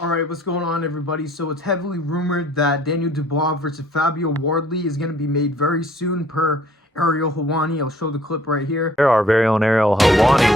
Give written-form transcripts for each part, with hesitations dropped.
Alright, what's going on, everybody? So it's heavily rumored that Daniel Dubois versus Fabio Wardley is going to be made very soon per Ariel Helwani. I'll show the clip right here. Our very own Ariel Helwani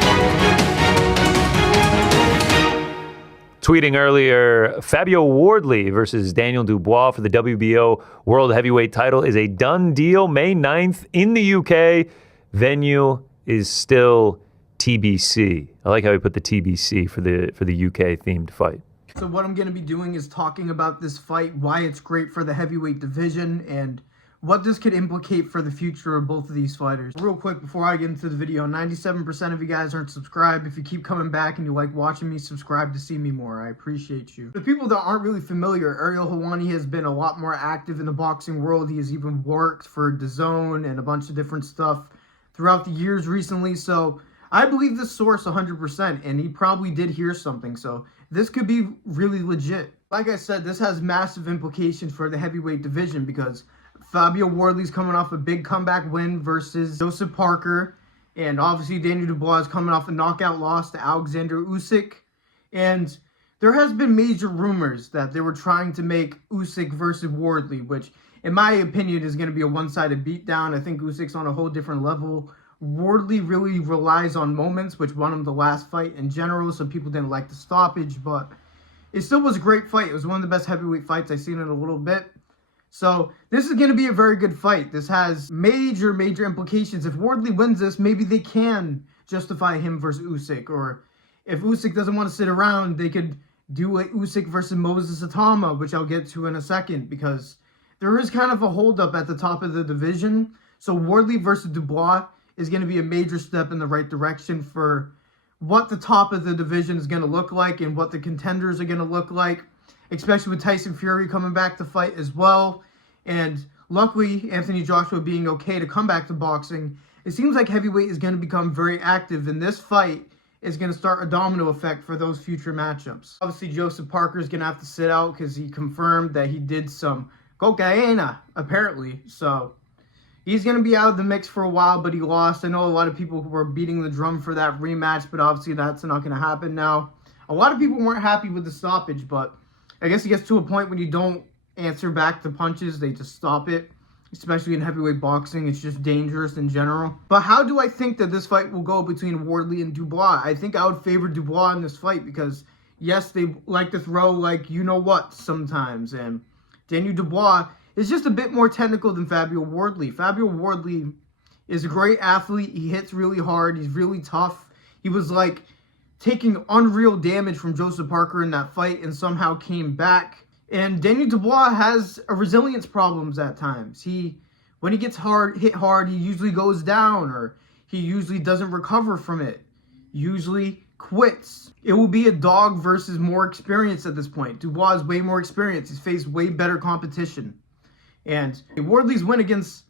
tweeting earlier, Fabio Wardley versus Daniel Dubois for the WBO World Heavyweight title is a done deal. May 9th in the UK. Venue is still TBC. I like how he put the TBC for the UK themed fight. So what I'm going to be doing is talking about this fight, why it's great for the heavyweight division, and what this could implicate for the future of both of these fighters. Real quick, before I get into the video, 97% of you guys aren't subscribed. If you keep coming back and you like watching me, subscribe to see me more. I appreciate you. The people that aren't really familiar, Ariel Helwani has been a lot more active in the boxing world. He has even worked for DAZN and a bunch of different stuff throughout the years recently. So I believe this source 100%, and he probably did hear something. So this could be really legit. Like I said, this has massive implications for the heavyweight division because Fabio Wardley's coming off a big comeback win versus Joseph Parker. And obviously Daniel Dubois is coming off a knockout loss to Alexander Usyk. And there has been major rumors that they were trying to make Usyk versus Wardley, which in my opinion is going to be a one-sided beatdown. I think Usyk's on a whole different level. Wardley really relies on moments, which won him the last fight in general, so people didn't like the stoppage, but it still was a great fight. It was one of the best heavyweight fights I've seen in a little bit. So this is going to be a very good fight. This has major implications. If Wardley wins this, maybe they can justify him versus Usyk, or if Usyk doesn't want to sit around, they could do a Usyk versus Moses Atama, which I'll get to in a second, because there is kind of a holdup at the top of the division. So Wardley versus Dubois is going to be a major step in the right direction for what the top of the division is going to look like and what the contenders are going to look like, especially with Tyson Fury coming back to fight as well. And luckily, Anthony Joshua being okay to come back to boxing, it seems like heavyweight is going to become very active, and this fight is going to start a domino effect for those future matchups. Obviously, Joseph Parker is going to have to sit out because he confirmed that he did some cocaine, apparently. So he's going to be out of the mix for a while, but he lost. I know a lot of people were beating the drum for that rematch, but obviously that's not going to happen now. A lot of people weren't happy with the stoppage, but I guess it gets to a point when you don't answer back to punches, they just stop it. Especially in heavyweight boxing, it's just dangerous in general. But how do I think that this fight will go between Wardley and Dubois? I think I would favor Dubois in this fight because, yes, they like to throw like you-know-what sometimes, and Daniel Dubois is just a bit more technical than Fabio Wardley. Fabio Wardley is a great athlete. He hits really hard. He's really tough. He was like taking unreal damage from Joseph Parker in that fight and somehow came back. And Daniel Dubois has a resilience problems at times. When he gets hit hard, he usually goes down, or he usually doesn't recover from it. Usually quits. It will be a dog versus more experience at this point. Dubois is way more experienced. He's faced way better competition. And Wardley's win against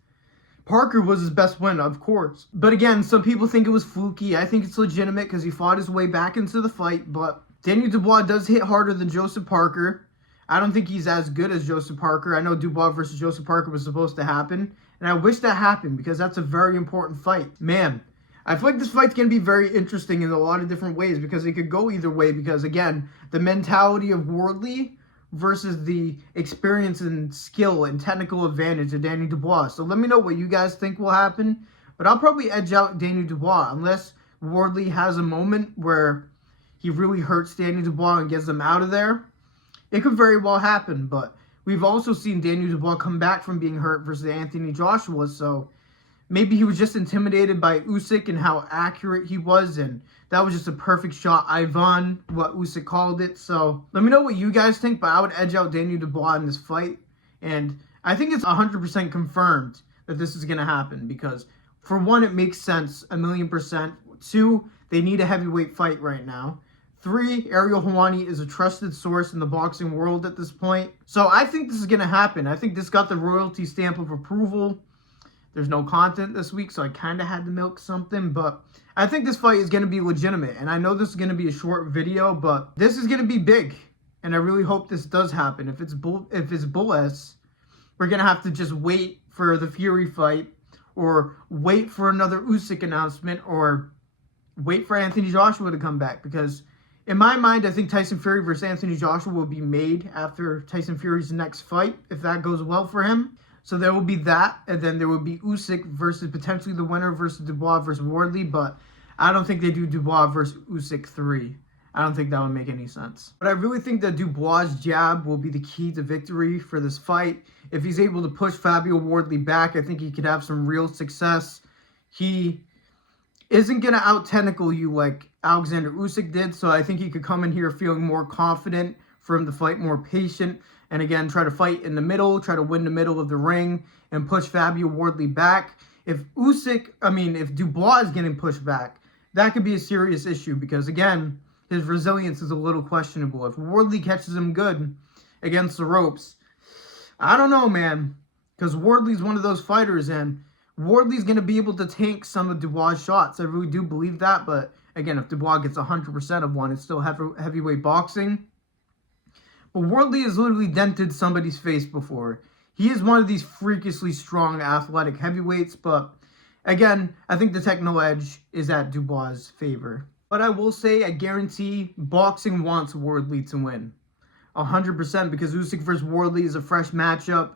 Parker was his best win, of course. But again, some people think it was fluky. I think it's legitimate because he fought his way back into the fight. But Daniel Dubois does hit harder than Joseph Parker. I don't think he's as good as Joseph Parker. I know Dubois versus Joseph Parker was supposed to happen, and I wish that happened because that's a very important fight. Man, I feel like this fight's going to be very interesting in a lot of different ways because it could go either way because, again, the mentality of Wardley versus the experience and skill and technical advantage of Daniel Dubois. So let me know what you guys think will happen, but I'll probably edge out Daniel Dubois unless Wardley has a moment where he really hurts Daniel Dubois and gets him out of there. It could very well happen, but we've also seen Daniel Dubois come back from being hurt versus Anthony Joshua, so maybe he was just intimidated by Usyk and how accurate he was, and that was just a perfect shot. Ivan, what Usyk called it. So let me know what you guys think, but I would edge out Daniel Dubois in this fight, and I think it's 100% confirmed that this is going to happen because, for one, it makes sense 1,000,000%. Two, they need a heavyweight fight right now. 3, Ariel Helwani is a trusted source in the boxing world at this point. So I think this is going to happen. I think this got the royalty stamp of approval. There's no content this week, so I kind of had to milk something. But I think this fight is going to be legitimate. And I know this is going to be a short video, but this is going to be big. And I really hope this does happen. If it's bullish, we're going to have to just wait for the Fury fight, or wait for another Usyk announcement, or wait for Anthony Joshua to come back, because In my mind, I think Tyson Fury versus Anthony Joshua will be made after Tyson Fury's next fight, if that goes well for him. So there will be that, and then there will be Usyk versus potentially the winner versus Dubois versus Wardley, but I don't think they do Dubois versus Usyk 3. I don't think that would make any sense. But I really think that Dubois' jab will be the key to victory for this fight. If he's able to push Fabio Wardley back, I think he could have some real success. He isn't going to out-technical you like Alexander Usyk did, so I think he could come in here feeling more confident, for him to fight more patient, and again, try to fight in the middle, try to win the middle of the ring, and push Fabio Wardley back. If Dubois is getting pushed back, that could be a serious issue, because again, his resilience is a little questionable. If Wardley catches him good against the ropes, I don't know, man, because Wardley's one of those fighters, and Wardley's going to be able to tank some of Dubois' shots. I really do believe that, but again, if Dubois gets 100% of one, it's still heavyweight boxing. But Wardley has literally dented somebody's face before. He is one of these freakishly strong, athletic heavyweights, but again, I think the technical edge is at Dubois' favor. But I will say, I guarantee boxing wants Wardley to win. 100%, because Usyk versus Wardley is a fresh matchup.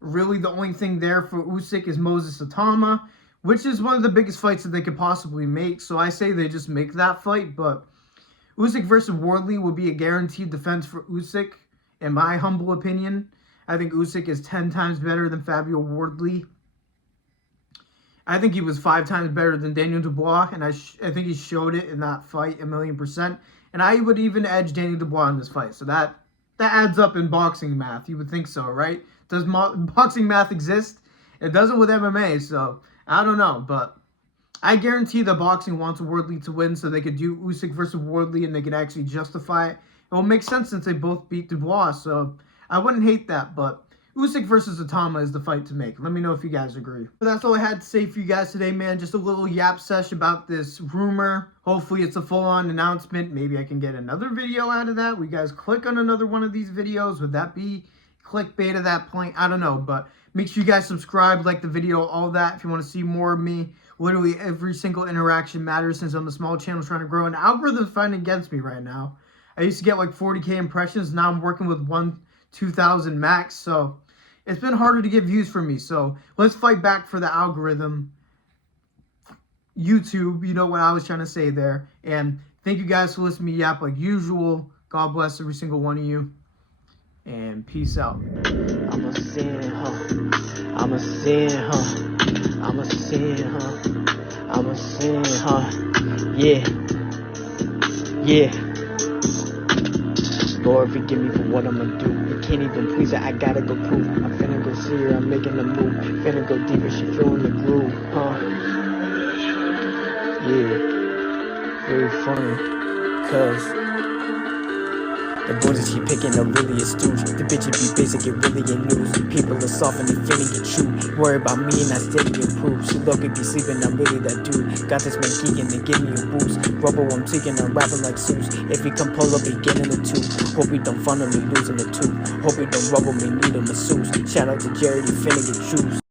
Really, the only thing there for Usyk is Moses Atama, which is one of the biggest fights that they could possibly make. So I say they just make that fight. But Usyk versus Wardley will be a guaranteed defense for Usyk, in my humble opinion. I think Usyk is 10 times better than Fabio Wardley. I think he was 5 times better than Daniel Dubois, and I think he showed it in that fight 1,000,000%. And I would even edge Daniel Dubois in this fight. So that adds up in boxing math. You would think so, right? Does boxing math exist? It doesn't with MMA, so I don't know. But I guarantee that boxing wants Wardley to win, so they could do Usyk versus Wardley and they could actually justify it. It will make sense since they both beat Dubois, so I wouldn't hate that. But Usyk versus Atama is the fight to make. Let me know if you guys agree. But that's all I had to say for you guys today, man. Just a little yap sesh about this rumor. Hopefully it's a full-on announcement. Maybe I can get another video out of that. Will you guys click on another one of these videos? Would that be clickbait at that point? I don't know, but make sure you guys subscribe, like the video, all that. If you want to see more of me, literally every single interaction matters since I'm a small channel trying to grow. And the algorithm's fighting against me right now. I used to get like 40K impressions. Now I'm working with 2,000 max, so it's been harder to get views for me. So let's fight back for the algorithm. YouTube, you know what I was trying to say there. And thank you guys for listening to me yap like usual. God bless every single one of you. And peace out. I'm a sin, huh? I'm a sin, huh? I'm a sin, huh? I'm a sin, huh? Yeah. Yeah. Lord, forgive me for what I'ma do. I can't even please her, I gotta go prove. I'm finna go see her, I'm making a move. Finna go deeper, she feeling the groove, huh? Yeah. Very funny, cause the boys that she picking are really astute. The bitches be basic, it really ain't news. People are soft and they finna get true. Worry about me and I steady improve. She look at be sleeping, I'm really that dude. Got this man geeking, they give me a boost. Rubber, I'm taking, I'm rapping like Zeus. If he come pull up, he getting a 2. Hope he don't funnel me, losing the 2. Hope he don't rubble me, need a masseuse. Shout out to Jared, he finna get juice.